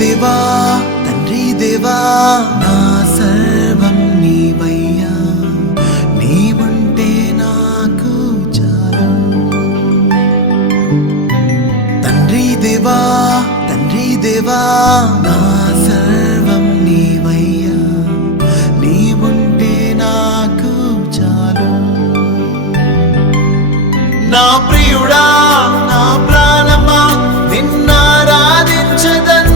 దేవా తండ్రి దేవా నా సర్వం నీవయ్యా, నీవుంటే నాకు చాలు. తండ్రి దేవా నా సర్వం నీవయ్యా, నీవుంటే నాకు చాలు. నా ప్రియుడా నా ప్రాణమా నిన్నారాధించదన్,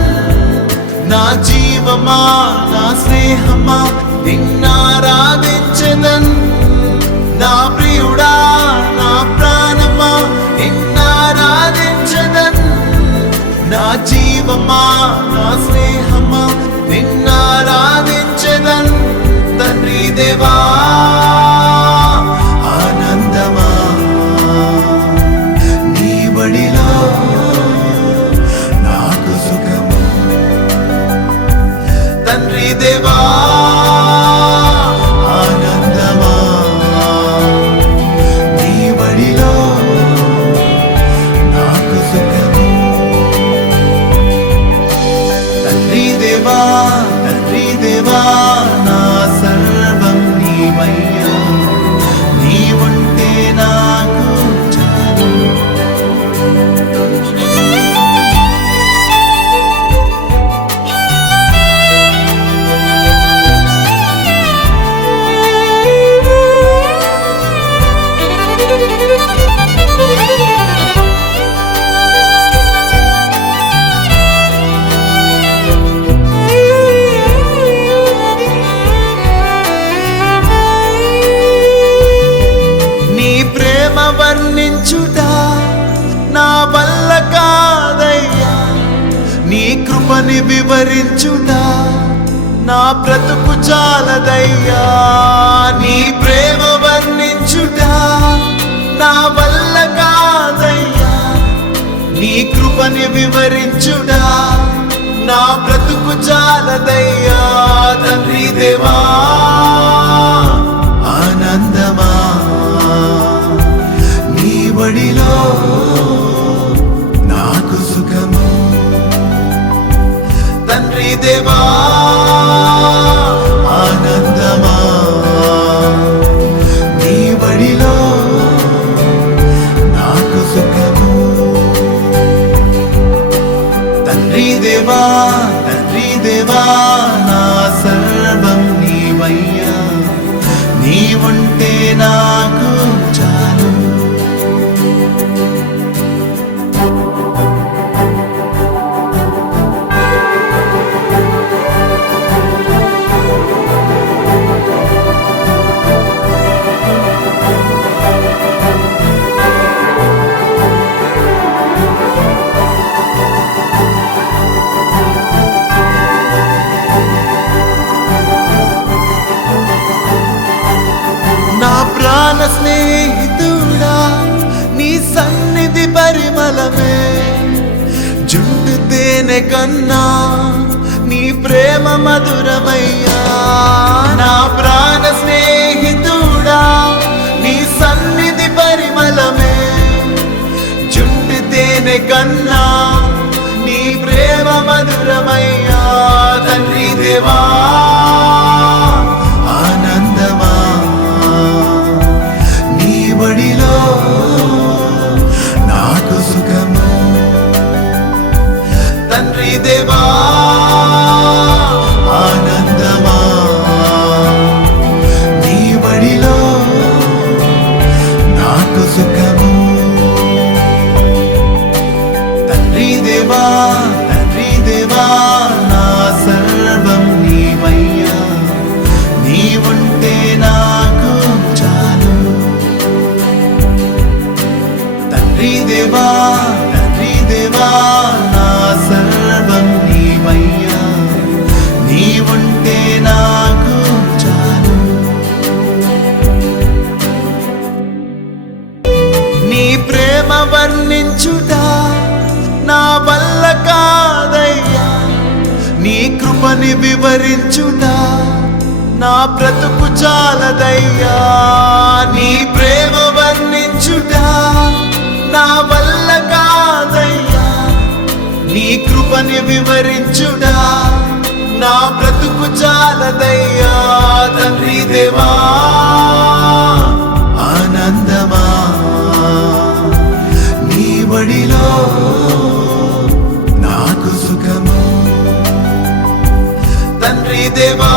నా జీవమా నా స్నేహమా నిన్నారాధించదన్. నా ప్రియుడా నా ప్రాణమా నిన్నారాధించదన్, నా జీవమా నా స్నేహమా నిన్నారాధించదన్. తండ్రి దేవా ఆనందమా నీ బడిలో నాకు సుఖము. తండ్రి దేవా ఆనందమా నీ బడిలో నాకు సుఖము. తండ్రి దేవా నా సర్వం నీవయ్యా, నీవుంటే నాకు చాలు. వర్ణించుట నా వల్ల కాదయ్యా, నీ కృపని వివరించుట నా బ్రతుకు చాలదయ్యా. నీ ప్రేమ వర్ణించుట నా వల్ల కాదయ్యా, నీ కృపని వివరించుట నా బ్రతుకు చాలదయ్యా. తండ్రి దేవా ఆనందమా బడిలో నాకు సుఖము. తండ్రి దేవా ఆనందమా నీ బడిలో నాకు సుఖము. తండ్రి దేవా నా సర్వం నీవయ్యా, నీవుంటే నాకు చాలు. నా ప్రాణ స్నేహితుడా నీ సన్నిధి పరిమళమే, జుంటు తేనె కన్నా నీ ప్రేమ మధురమయ్యా. నా ప్రాణ స్నేహితుడా నీ సన్నిధి పరిమళమే, జుంటు తేనె కన్నా నీ ప్రేమ మధురమయ్యా. తండ్రి దేవా ఆనందమా నీ బడిలో నాకు సుఖము. తండ్రి దేవా ఆనందమా నీ బడిలో నాకు సుఖము. తండ్రి దేవా నా సర్వం నీవయ్యా, నీవుంటే నాకు చాలు. తండ్రి దేవా నా సర్వం నీవయ్యా, నీవుంటే నాకు చాలు. నీ ప్రేమ వర్ణించుట నా వల్ల కాదయ్యా, నీ కృపని వివరించుట నా బ్రతుకు చాలదయ్యా. నీ ప్రేమ వర్ణించుట నా వల్ల కాదయ్యా, నీ కృపని వివరించుడా నా బ్రతుకు చాలదయ్యా తండ్రి దేవా ఆనందమా నీ బడిలో నాకు సుఖము తండ్రి దేవా